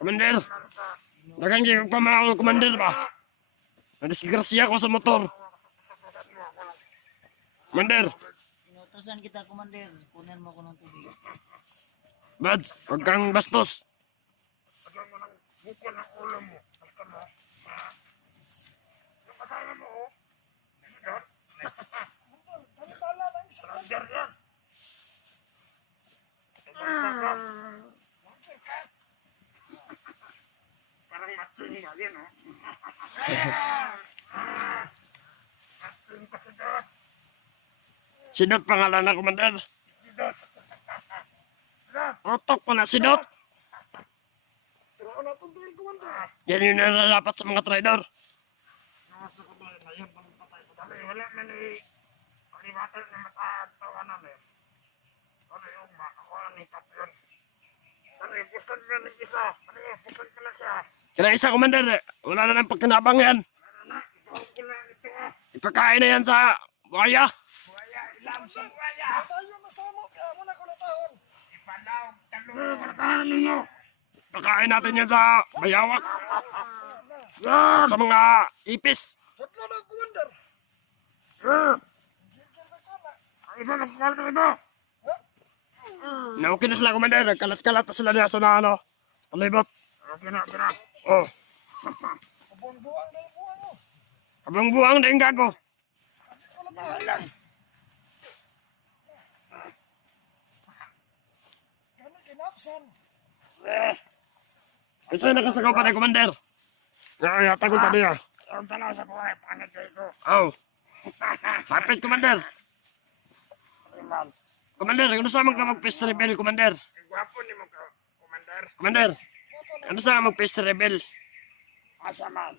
Komander. Dagan kayo pamahal, Komander ba? Nadisgrasya ko sa motor. Komander. Inutosan kita, Commander. Kunin mo ko ng tubig. Bads, huwag kang bastos. Lagyan mo ng buko ng ulo mo. Basta mo. Yung kasama mo, oh. Yan. Surrender yan. Parang mating ba yan, oh. Mating pa si Dot. Sidot pangalan na, Komander. Si Dot. Otok pa na sidot. Tiraon na itong tuwing kumanda. Yan yung nalalapat sa mga traidor. Nasa ko ba na yun, patay ko. Dali, wala man ni palibatay na matatawanan eh. Dali, yung ako ni Patyon. Dali, pusan mo ng isa. Dali, pusan ko na siya. Kaya isa, Komander. Wala na ng pagkinabang yan. Ano na, ipahog ko na ito ah. Ipakain na yan sa buhaya. Buhaya, ilam sa buhaya. Tayo masama, kaya mo na ko na taon. Ipalaw, talong. Kartahan ninyo. Ipakain natin yan sa bayawak. Yan. Sa mga ipis. Sapla na, Commander. Yan. Gigil na ko na. Ang iba, nagpapalto ito. Naukin na sila, Komander. Kalat-kalat na sila niya sa na, ano, palibot. Okay na, okay na. Oh, Abong-buang na yung buwan mo. abang buang na yung gago. Ko na taon. Kani kinapsan. Kasi nakasakaw pa na, Komander. Tagot pa niya. Ang tanaw sa buhay, pangit kayo ito. Oh. Kapit, Komander. Iman. Komander, ano sa ka mag-pest rebel, Komander? Ang gwapo ni mo, Commander. Komander, ano sa mag-pest rebel? Asa man.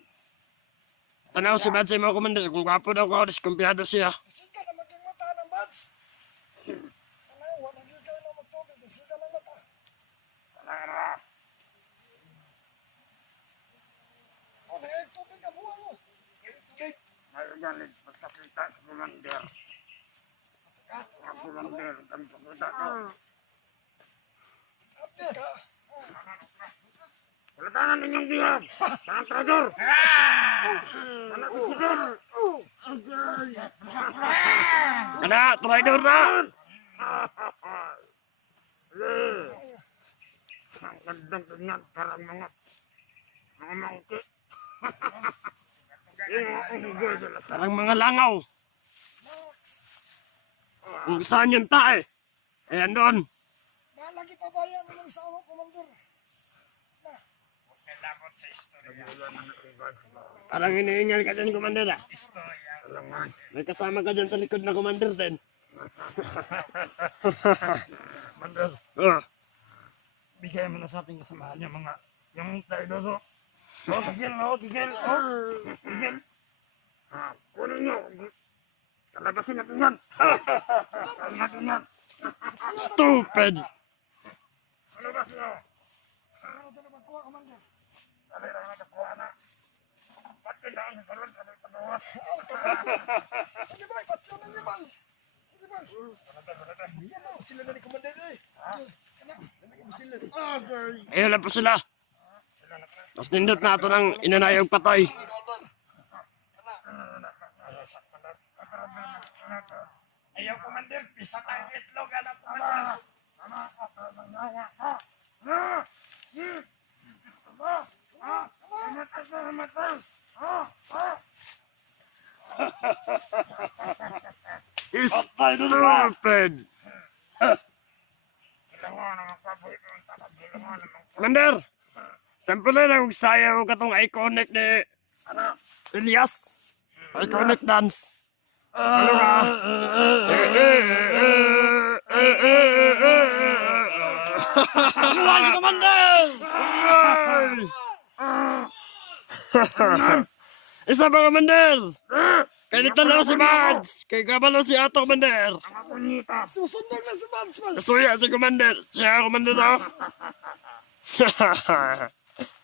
Tanaw si Badsay mo, Komander. Kung gwapo daw ko, diskumpiyado siya. Isika na maging mata ng bats. Ano, wala gigay na magtubig. Isika ng mata. Talara. Ano yung tubig ang buwan mo? Ngayon galit, magkakita sa Commander. Ang Commander, ang pagkita ko. Ate ka. Walatanan ninyong diyan. Tanang traidor. Anak ko si Dot. Kana, traidor na! Ang gandang ganyan, parang mga mangki. Yung ugol sila sa Parang mga langaw. Kung saan yung tae. Ayan doon. Malagi pa ba yan ng isawa, Commander? lakot sa istorya. Parang iniingal ka dyan, Komander. Ah. Istorya. Alaman. May kasama ka dyan sa likod na Komander din. Commander, Oh. bigay mo na sa ating kasamahan yung mga yung traidor. Oh, tigil, oh, tigil, oh, tigil. Kunin nyo. Kalabasin natin yan. Kalabasin natin yan. Stupid! Kalabas nyo. Ano na magkuha, Commander? Dali lang na nakuha na. Ba't kailangan sa salon sa may pagawa? Sige ba, patyanan niyo ba? Sige ba? Yan o, sila na ni Commander eh. Kana, lamig mo sila. Ayun lang po sila. Tapos nindot na ito ng inanayog patay. Ayaw, Commander. Pisa tayong itlog. Anak, Commander. Tama ka. Nangawa ka. Stupid! Komander! Sample na lang sayaw katong iconic ni Elias. Iconic dance. Ano ka? Wala si Komander! Isa pa, Komander! Kaya tanaw si Mads! Kaya kabalo si Ato, Komander! Susundog na si Mansman. Kasuya si Komander! Siya, Komander, oh!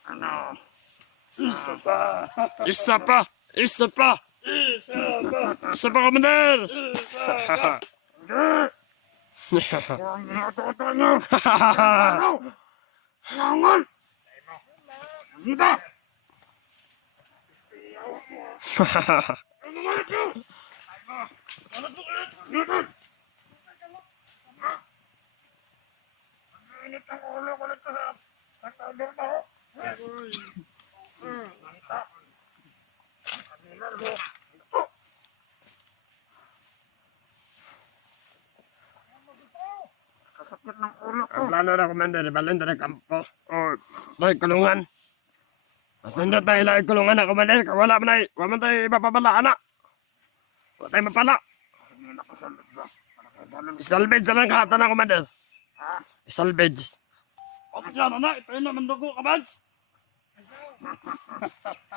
Ano? Isa pa! Isa pa! Isa pa, Komander! Ang ginatoto nyo! Ano? Nangon! Dito! Dito! Init ang ulo ko nito sa tawag ko. Nanta. Kabilan mo. Ito. Kasakit ng ulo ko. Ang plano na Commander, ibalin na kampo. O, may kulungan. Mas nandun tayo lang kulungan na Commander. Wala man tayo mapapala, anak. Wala tayo mapala. Hindi nakasalit ba? Nakadalon. Isalvage na lang kahata na Commander. Ha? Isalvage. O, dyan anak. Ito yun naman dugo ka, Mads.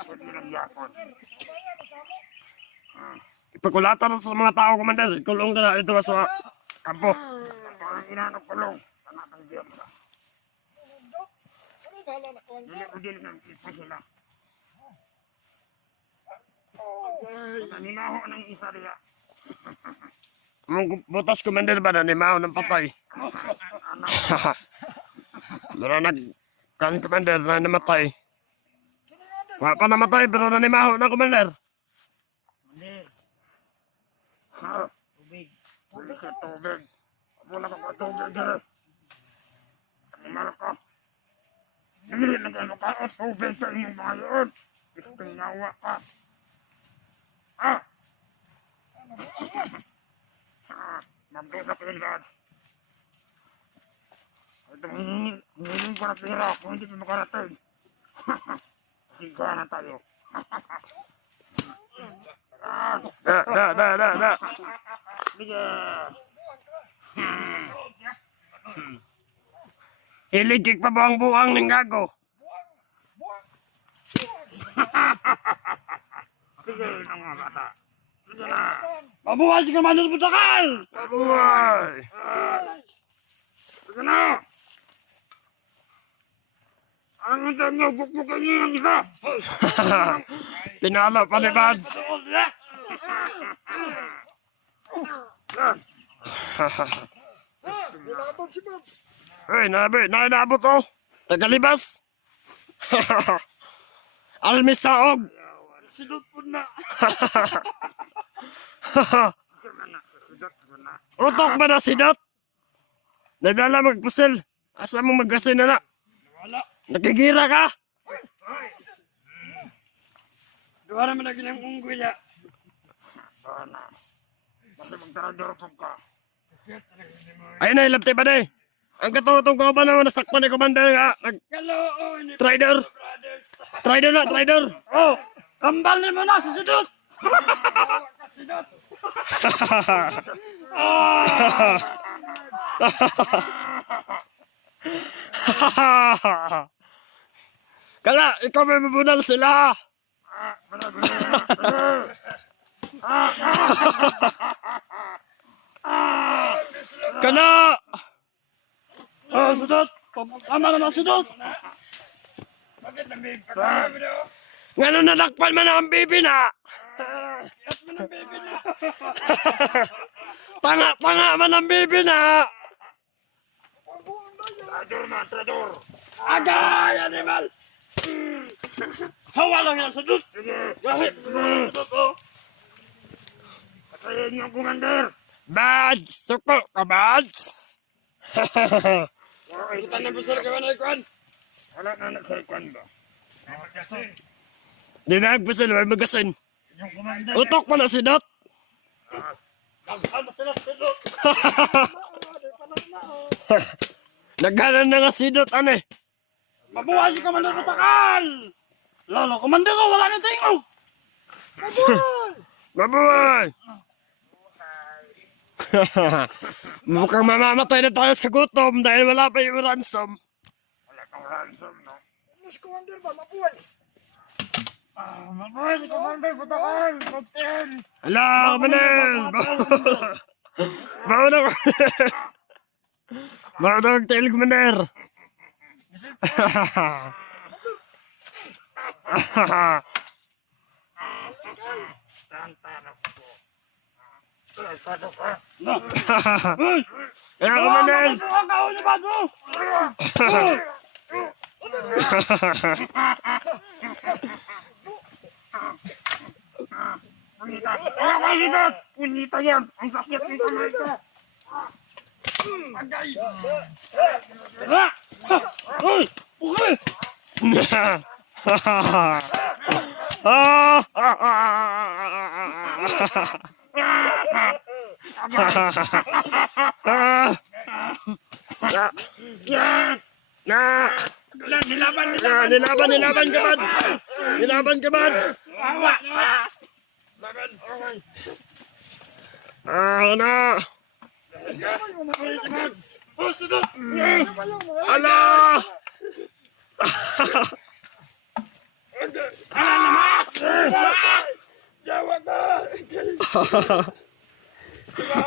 Pwede lang yapon. Ipakulatan na sa mga tao Commander. Ikulong ka na ito sa kampo. Ito ang inanong kulong. Tanatang diyan ka. Dok, ano bahala na ko? Dili ko din ng ipa sila. Oh, Naninaho ng isa riya. Mong butas Commander ba na ni Mao ng patay? Meron kan Commander na namatay. Wala pa namatay pero nanimaho na Commander. Commander, Ha? tubig. Bili ka tubig. Wala ka pa tubig dito. Animal ka. Hindi na gano'n ka o tubig sa inyong mga yun. Gusto nawa ka. Ha? Ha? Nandun sa pilas. Ito hingin ko na pira kung hindi pa makarating. Siga na tayo. Da. Sige. Iligik pa buang-buang ng gago. Sige na mga bata. Sige na. Mabuhay si Commander Butakal! Mabuhay! Sige na. Ang hindi niyo, bukbukin niyo yung isa. Pinalo pa ni Mads. Yan. nilaban si Mads. Hey, naabot oh. Tagalibas. Almis taog. Sidot po na. Sige na. Sidot po na. Utok ba na sidot? Nadala magpusil. Asa mo magasin na na? Wala. Nakigira ka? Duha naman lagi ng unggoy niya. Bana. Kasi magtarador po ka. Ayun na, ilapte ba na ang katutong ko ba naman nasakpan ni Commander nga? Trader. Trader. Oh! Kambal ni mo na si Sidot! Kala, ikaw may mabunal sila. Kala! Oh, Sidot! Tama na na Sidot! Nga nung nalakpan man ang bibi na. Tanga man ang bibi na. Trador na, trador! Agay, animal! Hawa lang yan, Sidot! Sige! Kahit! Sidot, oh! Patayin niyo ang Commander! Bads! Suko ka, Bads! Buta na busal ka ba na ikuan? Wala na nagsaikuan ba? Di na agpusil, may magasin. Yung Commander! Utok pa na si Dot. Naghan na sila, Sidot! Di pa na. Naghanan na nga si Dot, ane. Mabuhay si Commander Butakal! Lolo, Commander ko, wala na tingo! Mabuhay! Mukhang mamamatay na tayo sa gutom dahil wala pa yung ransom. Wala kang ransom, no? Miss Commander ba, mabuhay. Mabuhay si Commander Butakal! Kapten! Hala, Manel! Bawa na ko. Bawa na magtail ko, Manel. Tantanap ko. Sado ka? Kaya ko, Manel. Ang kaon ni Badro! Punita. Wala ko dito. Punita yan. Ang sakit ng kamay ko. Agay. Uy! Okay! Na! Nilaban ka, Mads! Nilaban ka, Mads! Na! Ala!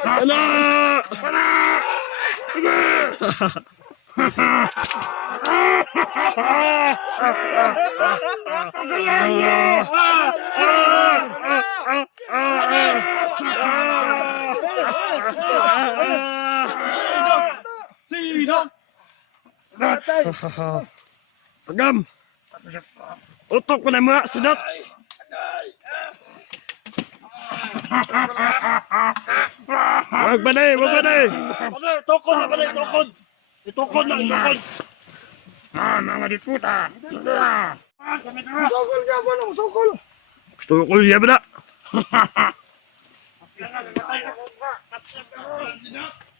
Ala! Sidok! Patay! Pagam! Utok ko na mga sidot! Wag ba na Tukod na pala, tukod. Itukod na, itukod. Mga dituta. Musokol ka ba na musokol? Gusto ko liya ba na?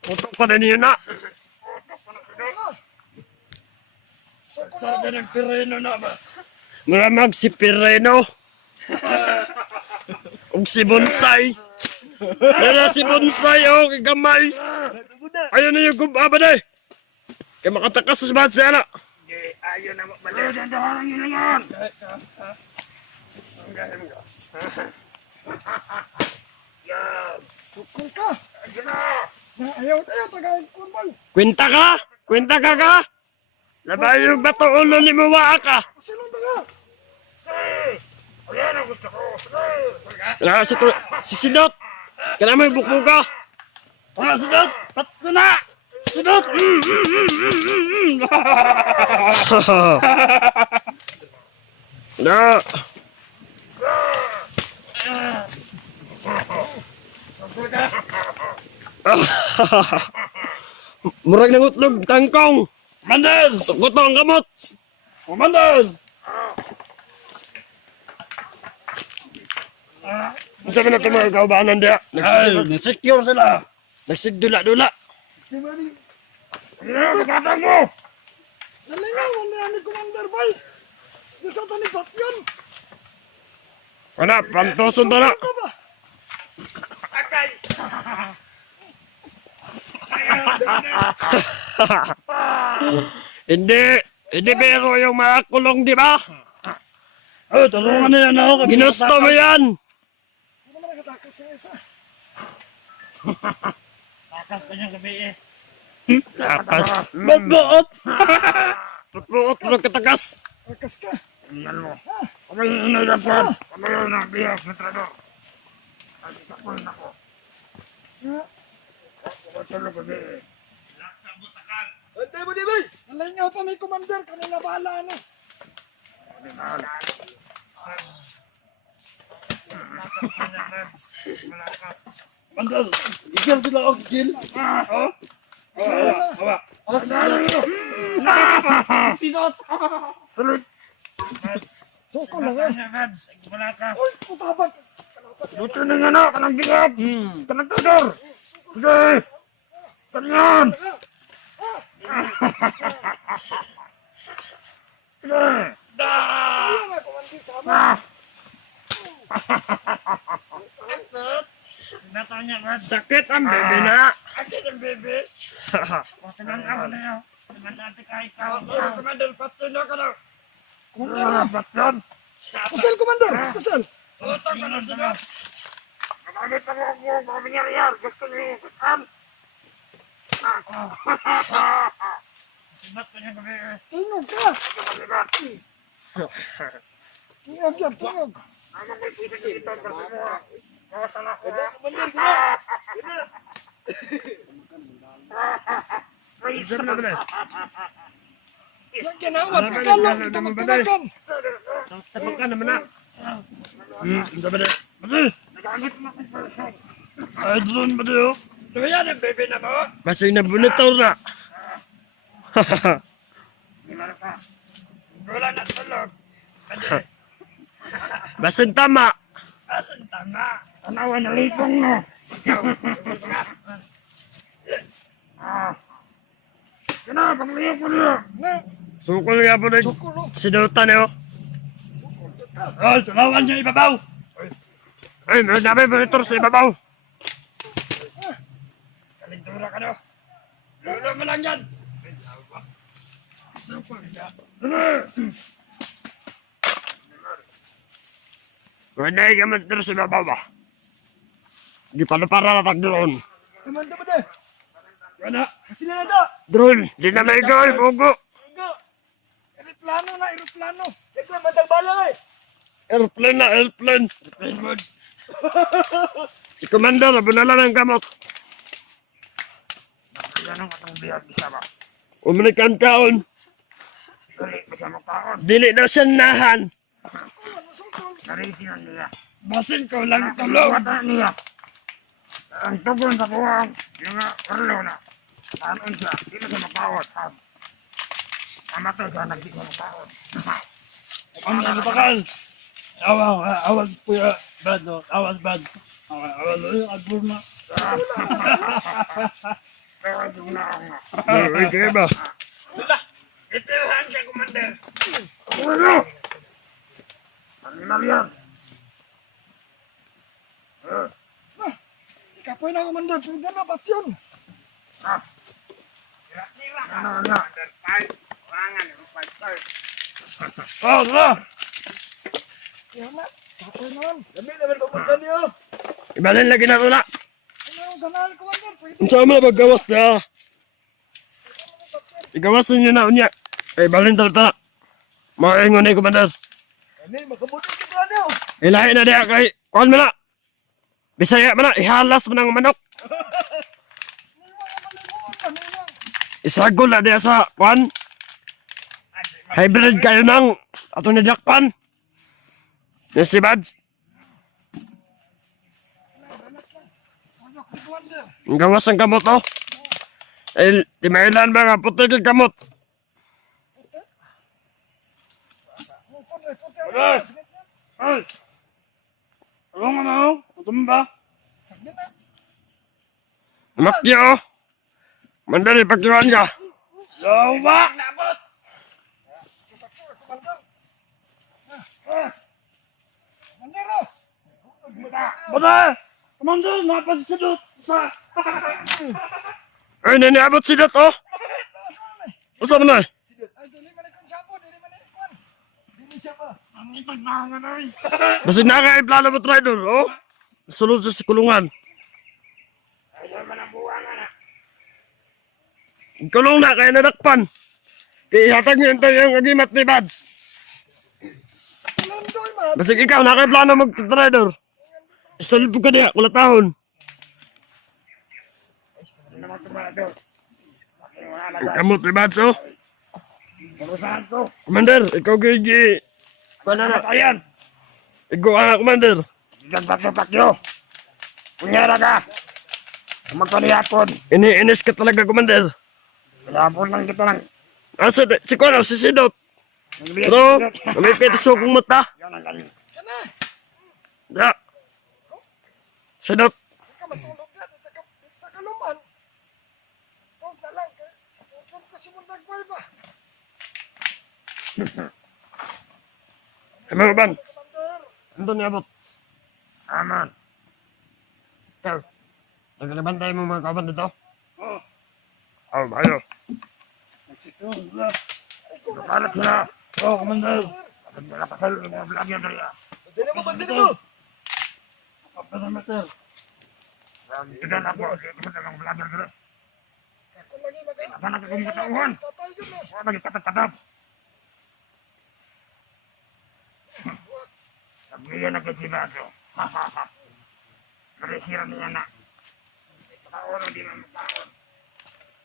Utok ko na niyo na! Sabi ng Pireno na ba? Maramag si Pireno. Ug si Bonsai. Nara si Bonsai o kay gamay. Ayaw na yung gumaba na eh. Kaya makatakas sa sabahan siya na. Ayaw na magbalik. Dandahan nyo na yan. Yan. Sokol ka! Ayan na. Ayaw tayo, tagayin kurbal! Kwenta ka? Kwenta ka ka? Labay yung bato ulo ni Mawa ka. Silong na nga! Ayan ang gusto ko. Nara si Sidot. Kaya mo yung bukbuka. Wala, Sidot. Pato na. Sidot. Na. Murag ng utlog, tangkong. Mandel. Kutong kamot. Mandel. Sabi na ito mga kaubanan diya. Secure sila. Nagsigdula-dula. Di ba ni... Ayan, magkatang mo. Nalingawan na yan ni Commander Bay! Nasa tani Patyon! Wala, pantoson to na. Ano ba? Agay. Hindi pero yung mga kulong, di ba? Oh, tulungan na yan ako. Ginusto mo yan. Hindi naman nakatakas sa isa. Takas ka niyang gabi eh. Takas. Magbuot. Magbuot mo katakas. Takas ka! Yan mo. Kami yung inagasan. Kami yung nabiyas na trado. Ay, takul na ko. Tulog ko di. Antay mo di Bay! Nalingaw pa may Commander, kanina bahala na! Mandel. Igil sila ako, igil. Oh? Awa. Sidot. Tuloy. Sokol lang eh! Wala ka. Uy! Putaban! Luto na nga na. Kanang bingap. Kanang tudor. Sige. Kanyan. Sige. Ayaw nga Commander sama! Nataw niya, Mads. Sakit ang bebe na. Ate ng bebe. Tinan ako na yun. Tinan natin kahit ikaw. Commander, patay na ka na. Commander! Rapat yan. Kusal Commander! Kusal! Utang ka na sila. Magamit ako ako mga minyarial. Gusto niyo ikitan. Sibat ka niyang gabi eh. Tingog ka! Tingog yan! Tingog! Ano ko ipisa dito? Kasi mo. Kawasan ako. Commander! Gina! Ay, Sabi na ba na? Lagyan awat, pagkalong, kita magtulagan. Tapos ka naman na. Ito ba na? Badi! Nagamit mo ang person. Ay, doon ba tayo? Ito yan, ang baby na mo. Masing nabunitaw na. Gimana ka? Wala na tulog. Basing tama. Asan tama? Tanawa na litong no. Kena, pagliyo ko niyo. Na, Sukol nga po na sukulo. sinutan niyo. Oh, tulawan siya ibabaw. Ay, meron namin monitor sa ibabaw. Kalintura ka no. Lulo mo lang yan. Kung hindi ka monitor sa ibabaw ba? Di pa na para natag drone. Kumanda ba de? Kena. Kasi na da. Drone, di na may ikaw, bugo. Aeroplano na, aeroplano. Sige, mandang bala eh. Airplane na, airplane. Si Commander, nabunala ng gamot. Yan ang atong biyag isa ba? Umanikan kaon. Dali, bisa mo kaon. Dili na siya nahan. Narisinan niya. Basin ko lang tulog. Wata niya. Ang tugon sa buwang. Yung nga, orlo na. Tanon siya. Di na siya makawat. Amatay siya, nagdi siya makawat. Ang nagpakal. Awag po ya, bad no. Awag bad. Awag yung agburma. Kaya yung na ako nga. Ay, kaya ba? Itilahan siya, Commander. Ulo! Terminal yan. Kapoy na kumanda, pwede na, ba't yun? Ano, ano? Oh, no! Yan na, kapoy naman. Dami naman papunta niyo. Ibalin lagi na ito na. Ano, ganaan kumanda, pwede. Ang sama na paggawas na. Igawasan nyo na unya. Ay, balin talaga. Mga ingon na Commander. Ano, makabuti ka ba niyo? Ilahin na diya kay... Kuhan mo na. Bisaya mo na. Ihalas mo ng manok. May mga malimuon ka, may mga. Isagol na diya sa... Kuhan. Hybrid kayo ng... Atong najakpan. Yung si Bads. Ayok ni kumanda. Ang gawas ng kamot, oh. Ay, di mailan ba nga puti ng kamot. Ay! Ay! Tulungan mo. Tumba. Makya, oh. Mandali, pagkiwan ka. Lawa! Mandero! Bada! Commander, napasidot sa... Ay, naniabot si Dat, oh. Usa mo na. Ay, dili man ikon sapo, dili man ikon. Dili siya ba? Ang itag na nga na rin. Basig na nga plano mo, Tridor, oh. Sulod sa kulungan. Ayaw man ang buwangan na. Kulong na, kaya nadakpan. Kaya ihatag niyo yung agimat ni Bads. Landoy man. Basig ikaw, na kaya plano mag-Tridor. Sulod po ka niya, kulatahon. Hindi naman tumado. Wala Ang kamot ni Bads, oh. Parusahan to. Commander, ikaw gigi. Ayan. Ikaw anak, Commander. Diyan pakyo. Kunyara ka. Magpanihapon. Iniinis ka talaga, Commander. Panihapon lang kita lang. Ah, si Kono, si Sidot. Pero, may petiso kong mata. Yan ang galing. Ya. Sidot. Ka matulog na, takaluman. Tawag na lang, kung kasi mo nagway ba? Ano ba? Commander, Ano niya abot? Aman. Ikaw. Nagkalabantay mo mga kaban dito? Oh. Oh, bayo. Kalat sila. Oh, Commander. Kapag nila pasal yung mga vlogger na yan. dili mo, bandili mo. Kapasamater. Tigan ako. Ito na lang vlogger nila. Ako lagi mag- Apa na kagong katauhan? Patay yun eh. Wala lagi katat-katat. Sabihan na kay Sibaso. Narisira niya na. Taon din ang taon.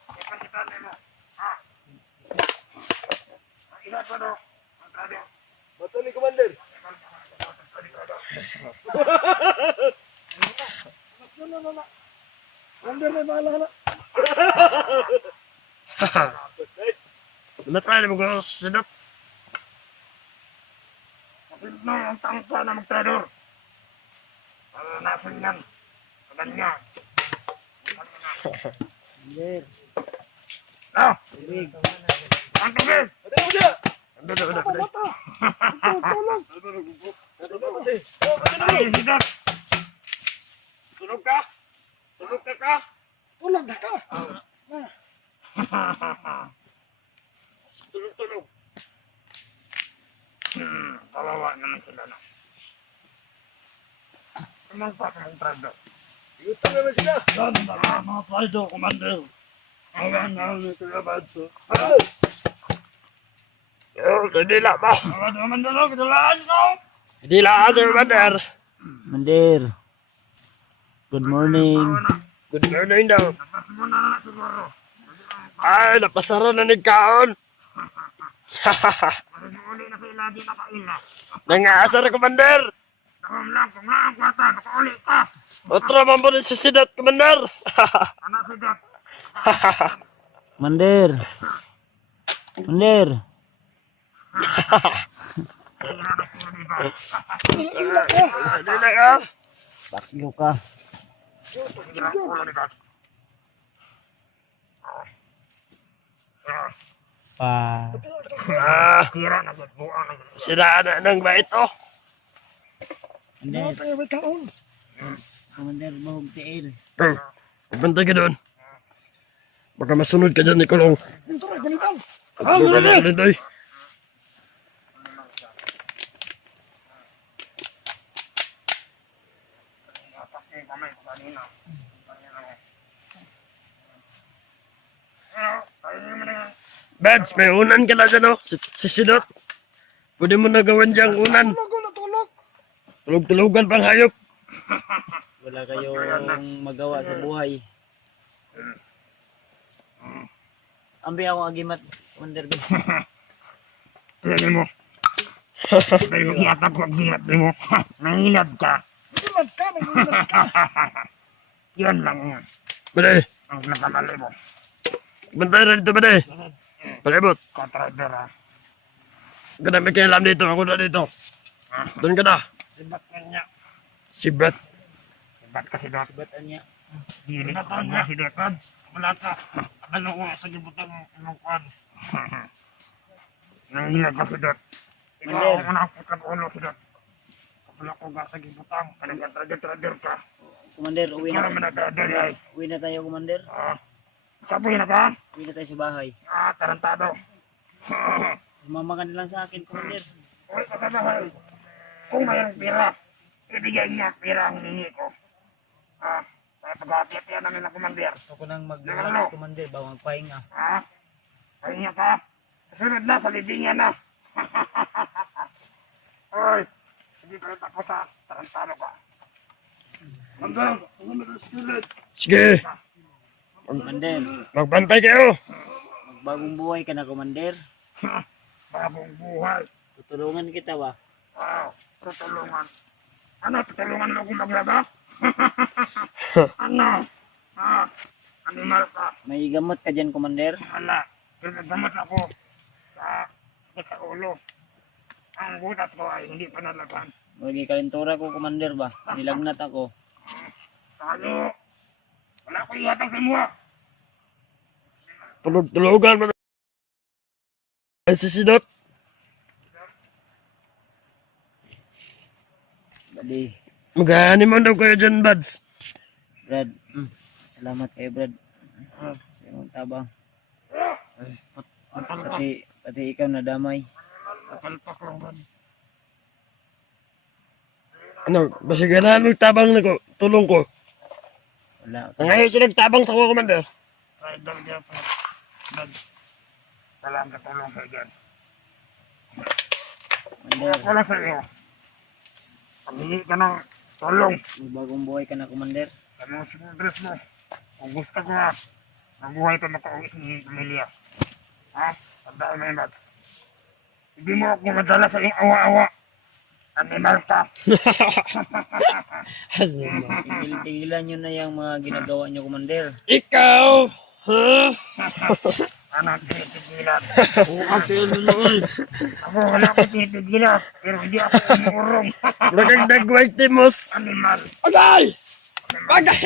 Ipalitan mo. Ingat pa do. Matado. Bato ni Commander. Commander na bahala ka na. Natry na mo sidot. Sino ang tangka na magtrador? Nasan yan? Kagan niya. Commander. Ah! Tubig. Ang tubig! Ano mo siya? Ando do. Ako bata. Tulong. Ay, sidot! Tulog ka? Tulog ka? Tulong na ka. Tulog. Kawawa naman sila na. Anong pa kang trado? Utang naman sila. Ganda ka mga traitor, Commander. Awan na ni Kuya Badso. Yo, dila ba? Awan naman na lang, kadalaan ko. Dila ano Commander. Commander. Good morning. Good morning daw. Tapos mo na siguro. Ay, napasara na ni kaon. Kasi uli na sila, di na kaila. Nangaasar Commander. Dahom lang, kung nga ang kwata, nakauli ka. Otro man po si sidot Commander. Ano sidot? Commander. Commander. Hira na po, di ba? Dila ka. Bakyo ka. Hira ang ulo ni Dad. Pa. Hira na good, buang na good. Siraan na ng bait oh. Commander. Tayo may kaon. Commander, mahog tiil. Magbantay ka doon. Baka masunod ka dyan ni Kulong. Ito rin, balitan. Baka masunod. Napakay kamay ko kanina. Pero, tayo naman na yan. Beds, may unan ka na dyan oh. Si sidot. Pwede mo na gawin diyang unan. Tulog na tulog. Tulog-tulogan pang hayop. Wala kayong magawa sa buhay. Ambi ako agimat, Commander. Tignan mo. Pero yata ko ang gilat mo. Nangilad ka. Nilad ka, nilad ka. Yan lang yan. Bade, Ang nakamali mo. bantay na dito bade. Palibot. Katrader ha. Ganda may kailam dito. Ako na dito. Doon ka na. Sibat ka niya. Sibat. Sibat ka si Dot. Batan niya. Dilit ka niya si Dot. Wala ka. Ano ko sa gibutan ng kwan. Nangilad ka si Dot. Ikaw ang nakaputag ulo si Dot. Wala ko ka sa gibutan. Trader ka. Commander, uwi Wala na. man na trader ay. Uwi na tayo, Commander. Sabi na ka? Uwi na tayo sa bahay. Tarantado. Sumama ka na lang sa akin, Commander. Uy, kasabahay. Kung mayroong pira, ibigay niya pira ang hiningi ko. Para pag-aapit yan namin na kumandir. Gusto ko nang mag-relax, Commander, bago magpahinga. Pahinga ka. Sunod na, sa libingan na. Uy, hindi ka rin tapos ha. Tarantado ka. Hanggang, hanggang na skillet. Sige. Commander, Magbantay kayo. magbagong buhay ka na, Commander. Bagong buhay. Tutulungan kita ba? Wow, tutulungan. Ano, tutulungan mo kung maglaba? Ano? Animal ka. May gamot ka dyan, Commander. Wala. Pero nagdamot ako sa ulo. Ang butas ko ay hindi pa nalaban. Magiging kalentura ko, Commander ba? Nilagnat ako. Tayo. Wala ko ihatag sa mga. Tulog-tulogan mo na. Ay, si sidot. Bali, Mag-honeymoon daw kayo dyan, Bads. Brad. Salamat kayo, Brad. Sa iyong tabang. Pati ikaw nadamay. Napalpak lang ba? Ano, basta ganahan mo tabang na ko. Tulong ko. Wala. Ngayon sila nagtabang sa ko, Commander. Rider dyan po. Dad. Walang katulong sa dyan. Commander, Wala sa iyo. Paghingi ka ng tulong. may bagong buhay ka na, Commander. Ano sa dress mo? Kung gusto ko ha, mabuhay pa makauwi sa pamilya. Ha? Tandaan mo yun, Dad. Hindi mo ako madala sa iyong awa-awa. Animal ka. Tigil-tigilan nyo na yung mga ginagawa nyo, Commander. Ikaw! Ha? Ano ang tinitigilan? Oo, kasi ano noon. Ako wala akong tinitigilan. Pero hindi ako umurong. Nagagdagway timos! Animal. Agay! Agay!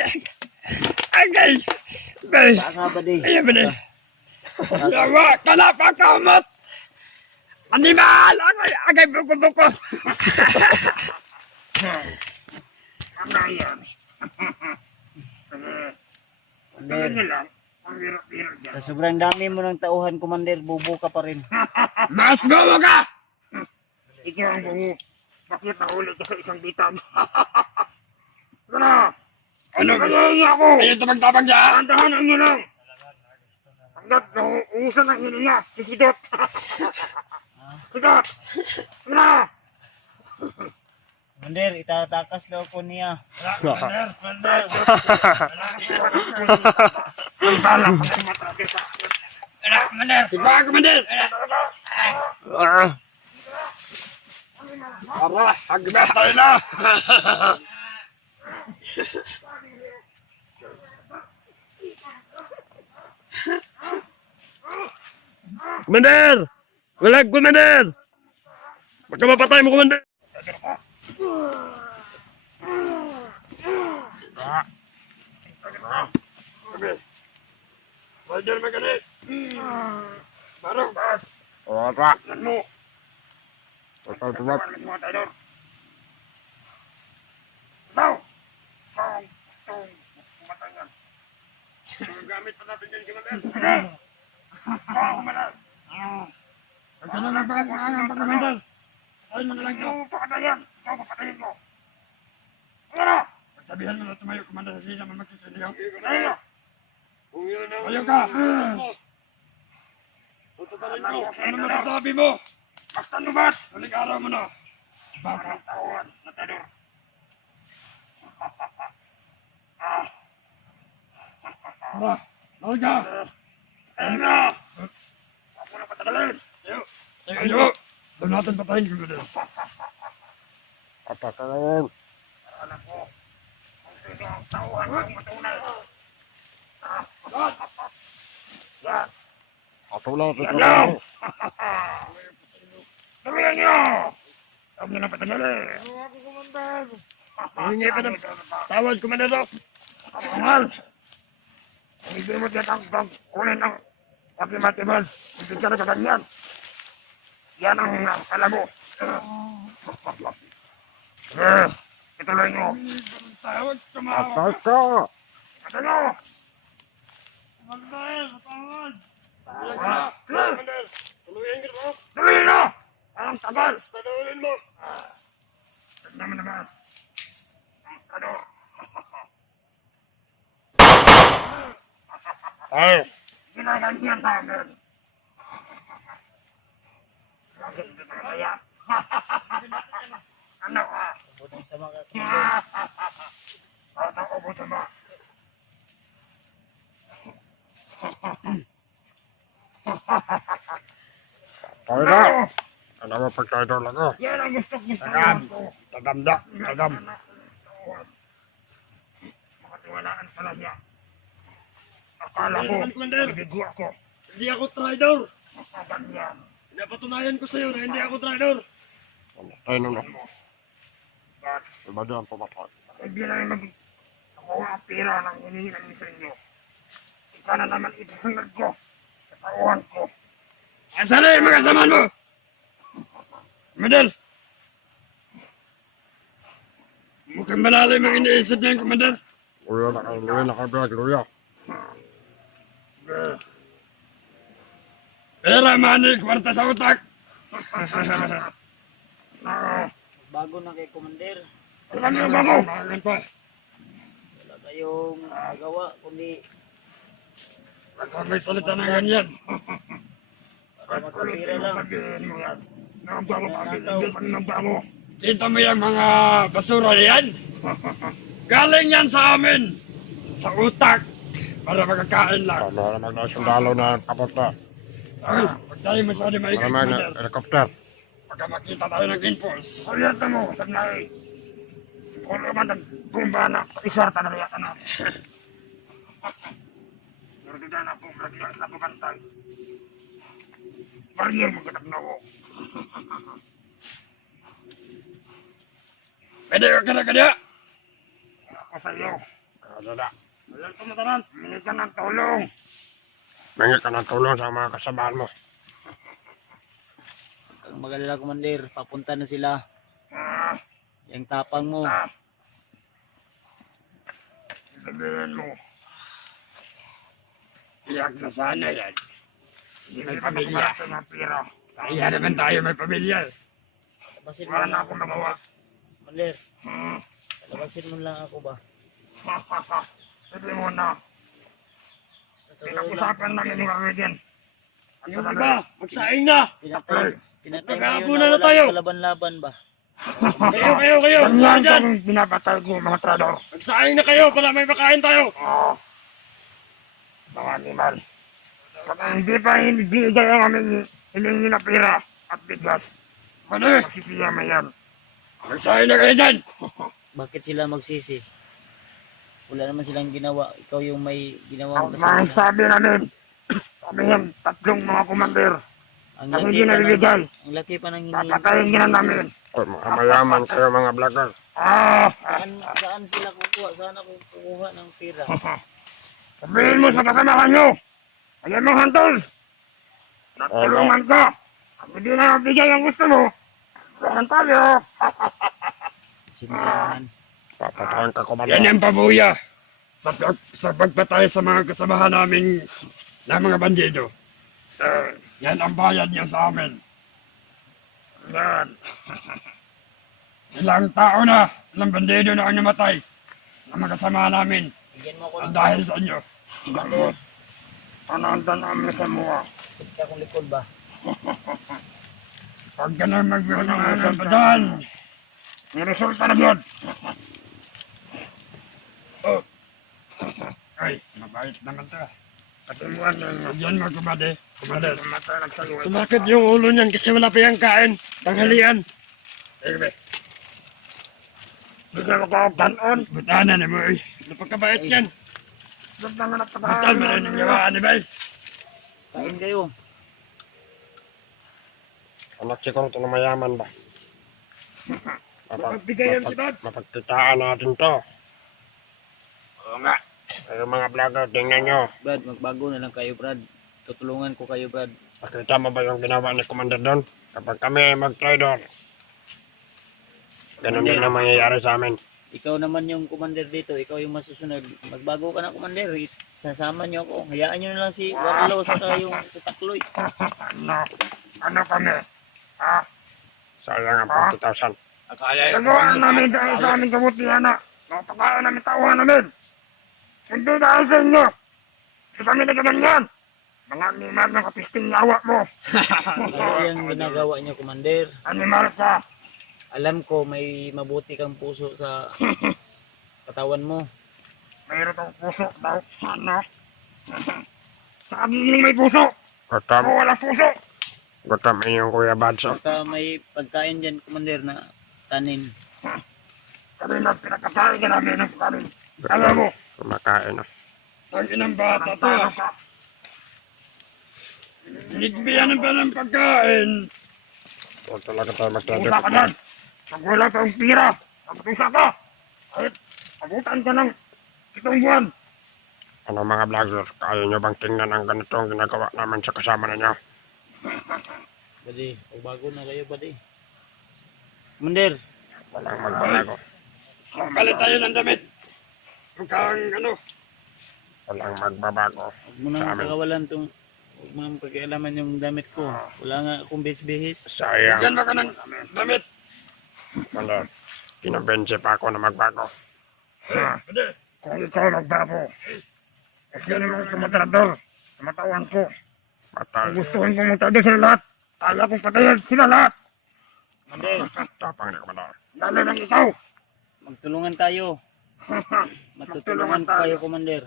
Agay! Agay! Baka ba di? Ayan ba na? Yawa! Kalapakamot! Animal! Agay! Agay! Buko-buko! Ano yan? Tingnan nyo lang. Ang biro-biro dyan. Sa sobrang dami mo ng tauhan, Commander, bubo ka pa rin. Mas bawa ka! Ikaw ang bungo. Bakit nahuli ka sa isang bitag? Ano? Ano? Kaya ako! Ayun tumagtabag niya! Andahan ang lang! Hanggat nauusan ang hininga, si Sidot! Sidot! Ano? Commander, itatakas daw ko niya. Commander. Ang balak ko sa matabi sa akin. Sige, Commander! Ara, agbat tayo na! Commander! Walag, Commander! Baka mapatay mo, Commander! Roger, magalit! Parang, Ora! ano? Ikaw tumat! Mga tayo! Ikaw! Tong! Kumatay yan! Gamit pa natin yan, Commander! Kumatay! Ito na lang baka ang Commander! Ayun mo na lang ito! Ikaw papatayan! Ikaw papatayin ko! Ano? Sabihan mo na tumayo, Commander, sa sila magkikiliyaw. Ano? Ayaw ka! Tutuparin ko! Ano masasabi mo? Basta nubat! Huling araw mo na! Bakang taon, matador. Tara! Lawag ka! Ayun na! Huwag mo na patagalin! Tayo! Doon natin patayin, Commander. Papatagalin! Alam ko, kung sino ang tauhan ng matunay. Yan! Patulaw, Yan lang! Tuloyan niyo! Huwag niyo na patagalin! Humingi pa ng tawad, Commander. Mahal! Kung hindi mo tinatangtang kunin ang pag-imatibal, hindi ka na kaganyan. Yan ang alam mo. Ituloy nyo. Tawad, tumawag. Atay ka! Atay nyo! Commander, tawad. Commander, tuluyan ka mo. Tuloy nyo! Ang tagal! Patawarin mo. Tignan mo naman. Ang kador. Ay, Ginaganyan namin. Bakit hindi ka kaya? Ano ka? Buti sa mga Commander. Bata ko po ba? tayo na. Ano mo pagkaidol ako? Yan ang gusto Tagam. ko. Tagamda. Tagam. Makatiwalaan pala niya. Akala ko, Commander. ibigo ako. Hindi ako traidor. Makaganyan. Napatunayan ko sa'yo na hindi ako traidor. Tayo na. But, Iba dyan pumatay. hindi na yung nakuha ang pera ng hinihingan niyo sa inyo. Ika na naman itisunod ko sa tauhan ko. Asan na yung mga saman mo? Commander. Mukhang malalim ang iniisip niya, Commander. Luya na kayo, Brad. Luya. Pera, money, kwarta sa utak. Bago na kay Commander. Alam niyo ba mo? Bakit pa? Wala kayong magawa, kundi Huwag may salita na ganyan. para makapira lang. Sabihin mo yan. Namba mo kami, hindi man namba mo. Kita mo yung mga basura yan? Galing yan sa amin. Sa utak. Para makakain lang. Ano naman na sundalo na kapot na. Ay, pag tayo masyado Ano maikay, naman Commander. helicopter. Pagka makita tayo ng enforce. Kuryente mo, sablay. Kung naman nagtumba na, isarta na riyan na. Pero di na po, lagi sa pagkantay. Barrier mo kitag nawo. Pwede ka na kanya. Ako sa iyo. Kadada. Ayan tumatanan, mingi ka ng tulong. Mangi ka ng tulong sa mga kasabahan mo. Ang magalala, Commander. Papunta na sila. Ah, Yung tapang mo. sabihin mo. Iyak na sana yan. Kasi may Hindi pa pamilya. nakuha ng pira. Kaya naman tayo may pamilya. Labasin mo Wala lang na ako. akong magawa. Commander, Hmm. labasin mo lang ako ba? Sige muna. Sa totoo lang, Pinag-usapan namin yung gagawin. Yung iba, magsaing na. Pinatay mo Magkakapunan yun na na tayo. walang kalaban-laban ba? Kayo. Ganyan Dyan. kung pinapatay ko mga trador. Magsaing na kayo para may makain tayo. Oo. Mga animal. Pag hindi pa ibigay ang aming hilingi na pira at bigas, Ano? magsisiyama yan. Magsaing na kayo dyan. Bakit sila magsisi? Wala naman silang ginawa. Ikaw yung may ginawa Ang mga sabi namin, sabihin, tatlong mga komander Ang na laki hindi pa ng, nabibigay, ang laki pa ng hinihingi. papatayin nila namin. Kung mga mayaman kayo mga vlogger. Saan sila kukuha? Saan ako kukuha ng pira? Sabihin mo sa kasamahan nyo, ayan mo hunters, natulungan ka. Kung hindi na nabigay ang gusto mo, saan tayo? Sinasayahan. Papatayin ka komando. Yan ang pabuya. Sa pagpatay sa mga kasamahan namin na mga bandido. Yan ang bayad niya sa amin. Yan. Ilang tao na, ilang bandido na ang namatay na mga kasamahan namin. Bigyan mo ako Ang ng dahil sa inyo. Panandan namin sa mga. Hindi akong likod ba? Pag ka na magpapanahan pa dyan. May resulta na yun. Ay, mabait naman to. Patimuan na yun. Yan mga kumade. Kumade. Matay nagsaluwa. Sumakit yung ulo niyan kasi wala pa yung kain. Tanghalian. Sige, Hindi ka makakaganon. butanan na mo eh. Napagkabait yan. Doon na nga Butan napatahan mo rin yung gawaan ni Bay. Kain kayo. Anak siguro ito na mayaman ba? Mapagbigay yan si Bads. Mapagkitaan natin to. Oo nga. Kayo mga vlogger, tingnan nyo. Brad, magbago na lang kayo, Brad. Tutulungan ko kayo, Brad. Nakita mo ba yung ginawa ni Commander doon? Kapag kami mag-trader, ganun din ang mangyayari sa amin. Ikaw naman yung commander dito. Ikaw yung masusunod. Magbago ka na, commander. Sasama niyo ako. Hayaan niyo na lang si Warlow sa yung sa Takloy. Ano kami? Ha? Sayang ang 40,000. Nagawa namin dahil sa aming kabutihan na. Napakain namin tauhan namin. Hindi dahil sa inyo. Hindi kami nagaganyan. Mga animal ng kapisting yawa mo. Ano yung ginagawa niyo, commander? Animal ka. Alam ko may mabuti kang puso sa katawan mo. Mayroon kang puso daw. Ano? Sa kagiling may puso. Gutom, Ako walang puso. gutom yung Kuya Badso. Baka may pagkain dyan, commander, na tanin. Kami na pinagkakain ka namin ng kanin. Alam mo. Kumakain na. Ang inang bata to. Talo ka. Nigbiyan ng palang pagkain. Huwag talaga tayo mag-trader. Pusa ka dyan. Pag wala kang pira. Pagpusa ka. Kahit abutan ka ng 7 buwan. Ano mga vlogger, kaya nyo bang tingnan ang ganitong ginagawa namin sa kasama ninyo? Buddy, bago na kayo, buddy. Commander, Walang magbabago. Palit tayo ng damit. Mukhang ano. Walang magbabago. huwag mo Sa nang amin. pagawalan tong huwag mo nang pagkialaman yung damit ko. Wala nga akong bihis-bihis. Sayang. Diyan ba ka ng damit? Wala. Pinabense pa ako na magbago. Pwede. Kung ikaw nagbago. Kasi naman tumatrador. Tumatawan ko. Batal. Kung gustuhin kong magtrador sila lahat. Kaya kong patayin sila lahat. Commander, Tapang ni Commander. Lalo lang ikaw. magtulungan tayo. Matutulungan ko kayo, commander.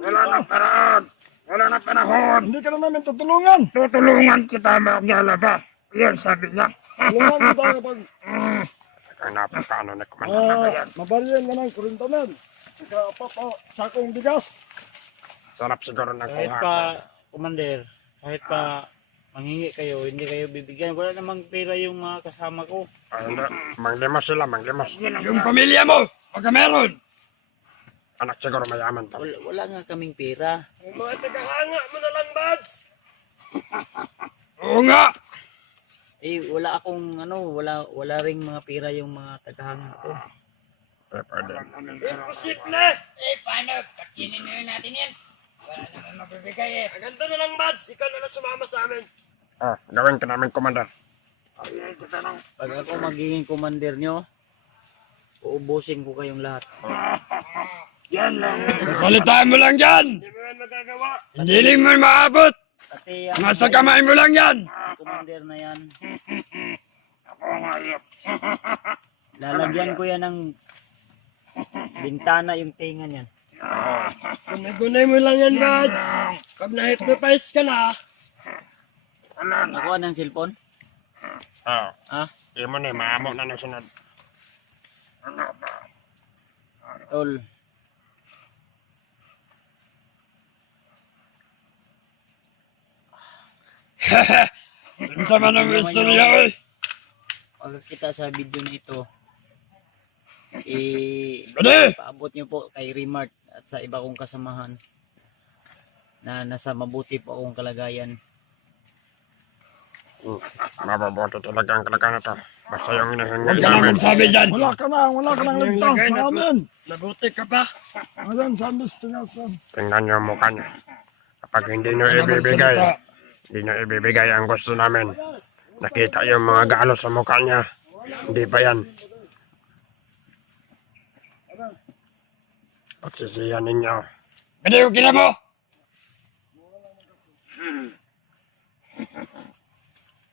Wala na paraan. Wala na panahon. Hindi ka na namin tutulungan. Tutulungan kita magyalaba. Yan sabi niya. Tulungan kita kapag Ang napakaano ni Commander. mabariyan ka ng 40 men. Saka sakong bigas. Sarap siguro ng Kahit kuha. pa, Commander, kahit pa manghingi kayo, hindi kayo bibigyan. Wala namang pera yung mga kasama ko. Ay, hindi. Manglimos sila, manglimos. Yung pamilya mo, pagka meron. Anak siguro mayaman to. Wala nga kaming pera. Yung mga tagahanga mo na lang, Bads. Oo nga. Eh, wala akong wala ring mga pera yung mga tagahanga ko. Pwede. Imposible. Paano? Kakinin na natin yan. Wala naman mabibigay eh. Ang ganito na lang, Bads. Ikaw na lang sumama sa amin. Oh, gawin ka namin, Commander. Pag ako magiging commander nyo, uubusin ko kayong lahat. Yan lang. Sasalitaan mo lang yan. Hindi mo yan magagawa. Hindi mo maabot. Pati Nasa kamay mo lang yan. commander na yan, Ako ang hayop. lalagyan ko yan ng bintana yung tinga niyan. Gunay-gunay mo lang yan, Bads. Pag na-hypnotize ka na, Nakuha ng cellphone? Oh, Ah, di mo na, maamo na ng sunod. tol. ang sama ng istorya, eh. Pag kita sa video na ito, Pwede. paabot nyo po kay Remart at sa iba kong kasamahan na nasa mabuti po akong kalagayan. Mababoto talaga ang kalagayan na to. Basta yung hinahingi Huwag ka na namin. magsabi dyan. Wala ka nang ligtas sa amin. Nabuti ka pa. Ngayon sa investigasyon. Tingnan niyo ang mukha niya. Kapag hindi niyo ibibigay, hindi niyo ibibigay ang gusto namin. Nakita yung mga galos sa mukha niya. Hindi pa yan. Pagsisiyan ninyo. Pwede yung kina mo.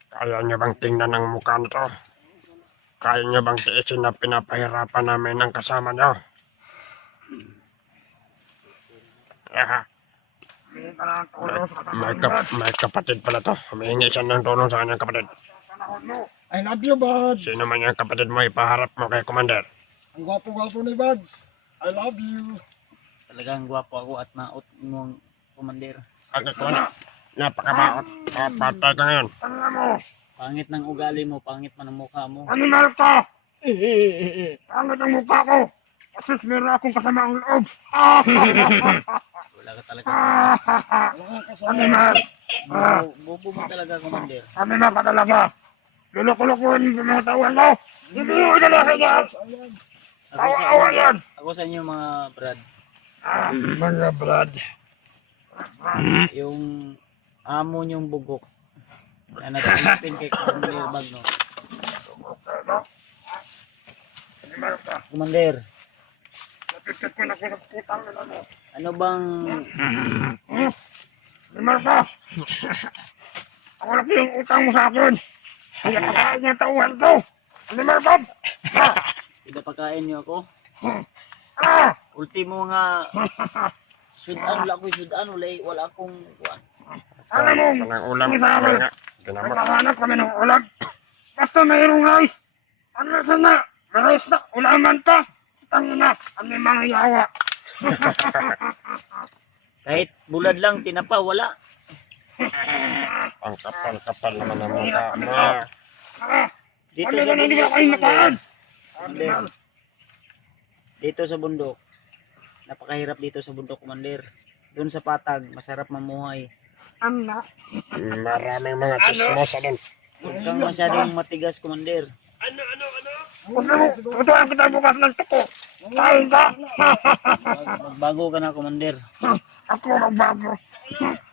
Kaya niyo bang tingnan ang mukha nito? Kaya niyo bang tiisin na pinapahirapan namin ng kasama niyo? Aha. May kapatid pala to. Humihingi siya ng tulong sa kanyang kapatid. I love you, Buds. Sino man yung kapatid mo, ipaharap mo kay Commander. Ang gwapo-gwapo ni Buds. I love you. Talagang gwapo ako at maot mong commander. Agad ko na. Napakabaot. Patay ka ngayon. Pangit ng ugali mo, pangit man ang mukha mo. Animal ka! Pangit ang mukha ko. Kasi meron akong kasamaang loob. Wala ka talaga. Wala kang kasama. Animal! Bobo mo talaga, commander. Animal ka talaga. Lulok-lukuhin yung mga tauhan ko. Hindi mo ilalaki yan. Ayan. Awa-awa yan. Ako sa inyo mga brad, Mga brad. yung amo niyong bugok na nag-ipin kay Commander Bagno. Animal ka. Commander, Napipit ko na ko ng putang na mo. ano bang Animal ka. Ako laki yung utang mo sa akin. Kaya pakain yung tauhan ko. Animal ka. pinapakain niyo ako? Ah! Ultimo nga sudan, wala ko'y sudan, wala akong kuwan. Alam mo, Walang ulam. Ang sabi. Wala nga. Ginamot. magkahanap kami ng ulam. Basta mayroong rice. Ano na? May rice na. Ulaman ka. Tangina. Kami mga yawa. Kahit bulad lang, tinapa, wala. Ang kapal-kapal naman ang mukha mo. Dito Kami sa na hindi bundok, ka kayo nakaan. Commander. Dito sa bundok. Napakahirap dito sa bundok, Commander. Doon sa patag, masarap mamuhay. Ano? Maraming mga chismosa doon. Huwag kang masyadong matigas, Commander. Ano? Gusto mo, tutuan kita bukas ng tuko. Kain ka. Magbago ka na, Commander. Ako magbago.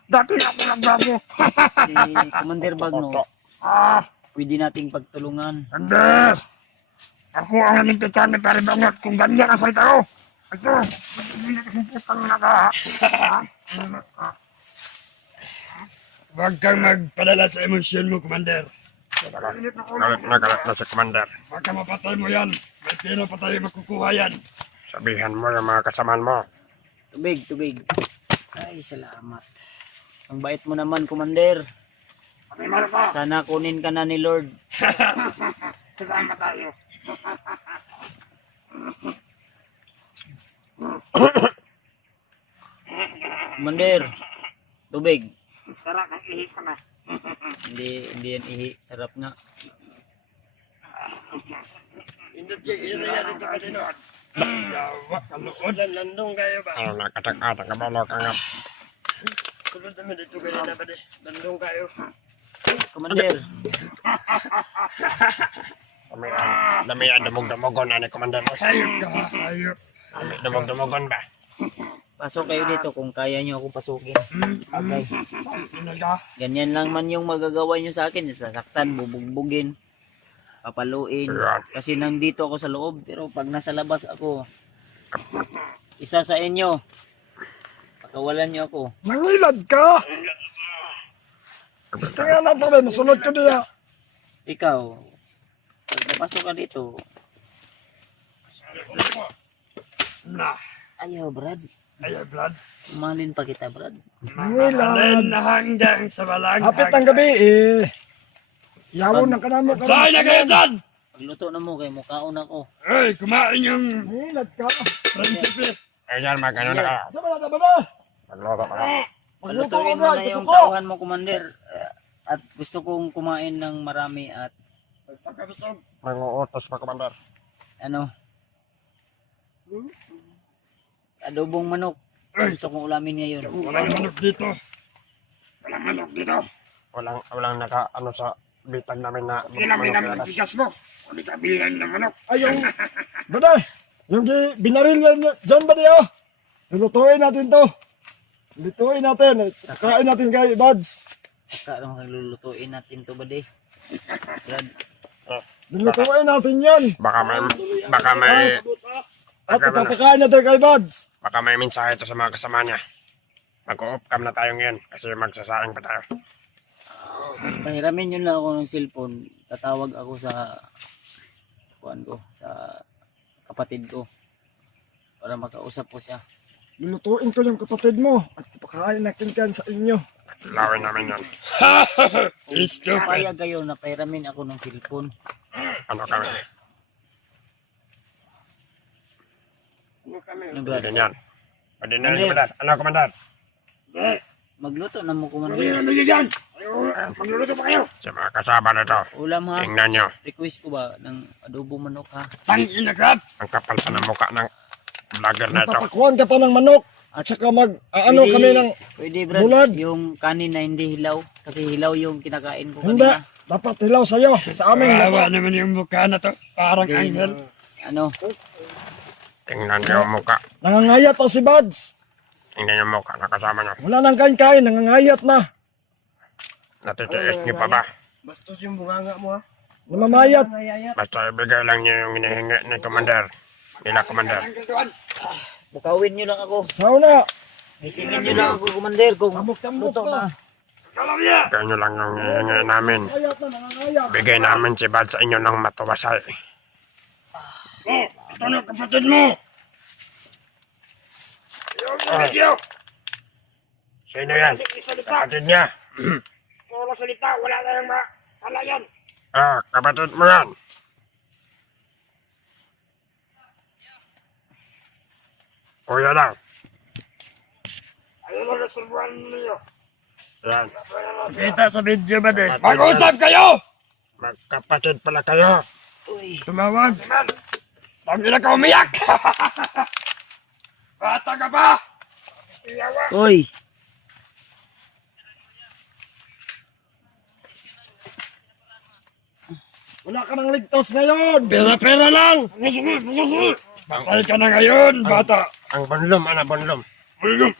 Dati ako nagbago. Si Commander Bagno, Ah, pwede nating pagtulungan. hindi. Ako ang namintikan ni Pari Bangot kung ganyan ang salita ko. Ito, hindi na kasing putang na ka. Huwag kang magpadala sa emosyon mo, Commander. Galit na si Commander. Baka mapatay mo yan. May pino pa tayo makukuha yan. Sabihan mo yung mga kasamaan mo. Tubig. Ay, salamat. Ang bait mo naman, Commander. Panimaro ka. Sana kunin ka na ni Lord. Kasama tayo. Commander, tubig. Tara, kang-ihi ka na. Hindi yan ihi. Sarap nga. Hindi yun na yan ito kanino. Yawa, kalusod ang landong kayo ba? Ano nakatak-atak ka ba ka nga? Sulod naman dito kanina ba di? Landong kayo. Commander, Damihan dumog-dumogon ani komandante mo. Hayop ka, hayop. Dumog-dumogon ba? pasok kayo dito kung kaya nyo akong pasukin. Okay. Inaga. Ganyan lang man yung magagawa nyo sa akin. Sasaktan, bubugbugin, papaluin. Yan. Kasi nandito ako sa loob. Pero pag nasa labas ako, isa sa inyo, pakawalan nyo ako. Nangilad ka! Gusto nga na pala, masunod ko diya. Ikaw, pag napasok ka dito, Na. ayaw Brad. Ayaw, Brad. Umalin pa kita Brad. Nangilad. Na hanggang sa balang. Hapit ang gabi eh. Yawon ng kanamo ka. Saan na kayo dyan? Pagluto na mo kay mukhaon ako. Ay, kumain yung Nangilad ka. prinsipe. Ayan, magano na ka. Asa ba na ba? Magloto ka na. Magluto Palutuin ko mo na, na gusto yung ko. tauhan mo, Commander. At gusto kong kumain ng marami at Pagkabusog. Manguutos pa komandante. ano, adobong manok. Ay. Gusto kong ulamin ngayon. Walang manok dito. Walang manok dito. Walang naka ano sa bitag namin na Kailangan namin ang tigas mo. Kung ikabihan ng manok. Ay, yung, baday, yung binaril yan dyan ba diyo? Lutuin natin to. Lutuin natin. Kain natin kay Buds. Saka ano lulutuin natin to ba de? Brad, Lutuin natin yan. baka may At ipapakain natin kay Buds. baka may mensahe ito sa mga kasama niya. Mag-o-off cam na tayo ngayon kasi magsasaing pa tayo. pahiramin nyo lang ako ng cellphone. Tatawag ako sa kuan ko, sa kapatid ko. Para makausap ko siya. Lulutuin ko yung kapatid mo. At ipakain natin kan sa inyo. Lawin namin yan. Kung payag kayo na pahiramin ako ng cellphone. Ano kami? Ano Brad? Pwede yan. Pwede na yung komandante. Ano komandante? Magluto na mo, Ano Commander. yan? Ano yan? Magluluto pa kayo. Sa mga kasama na ito. Ulam ha. Tingnan nyo. Request ko ba ng adobo manok ha? Tangin na crap. Ang kapal pa ng mukha ng vlogger na ito. Papakuhan ka pa ng manok. At saka ano Pwede- kami ng Pwede Brad, Bulad. yung kanin na hindi hilaw. Kasi hilaw yung kinakain ko hindi. kanina. Dapat hilaw sa'yo. Sa amin. Kawawa naman yung mukha na to. Parang Hindi, anghel. ano, Tingnan nyo yung mukha. Nangangayat pa si Buds. Tingnan yung mukha na kasama nyo. Wala nang kain-kain. Nangangayat na. Natitiis nyo pa ba? Bastos yung bunganga mo ha. Namamayat. Basta ibigay lang nyo yung hinihingi ni Commander. Nila Commander. bukawin nyo lang ako. Sauna. Gisingin nyo lang ako, Commander, kung Tamok-tamok luto pa. na. Bigay nyo lang yung hinihingi namin. Nangangayat na. Nangangayat. Bigay namin si Bad sa inyo ng matuwasay. Oh, ito na kapatid mo. Yung video. Sino yan? Kapatid niya. Puro salita. Wala tayong palayan. Ah, kapatid mo yan. Kuya lang. Ayun na nasulbuhan niyo. Yan. Kita sa video ba de? Mag-usap kayo! Magkapatid pala kayo. Tumawag. Tangin na ka umiyak! Bata ka pa! Uy, Wala ka nang ligtas ngayon. Pera-pera lang! Patay ka na ngayon, bata! Ang bonlom, ana bonlom. Bulong,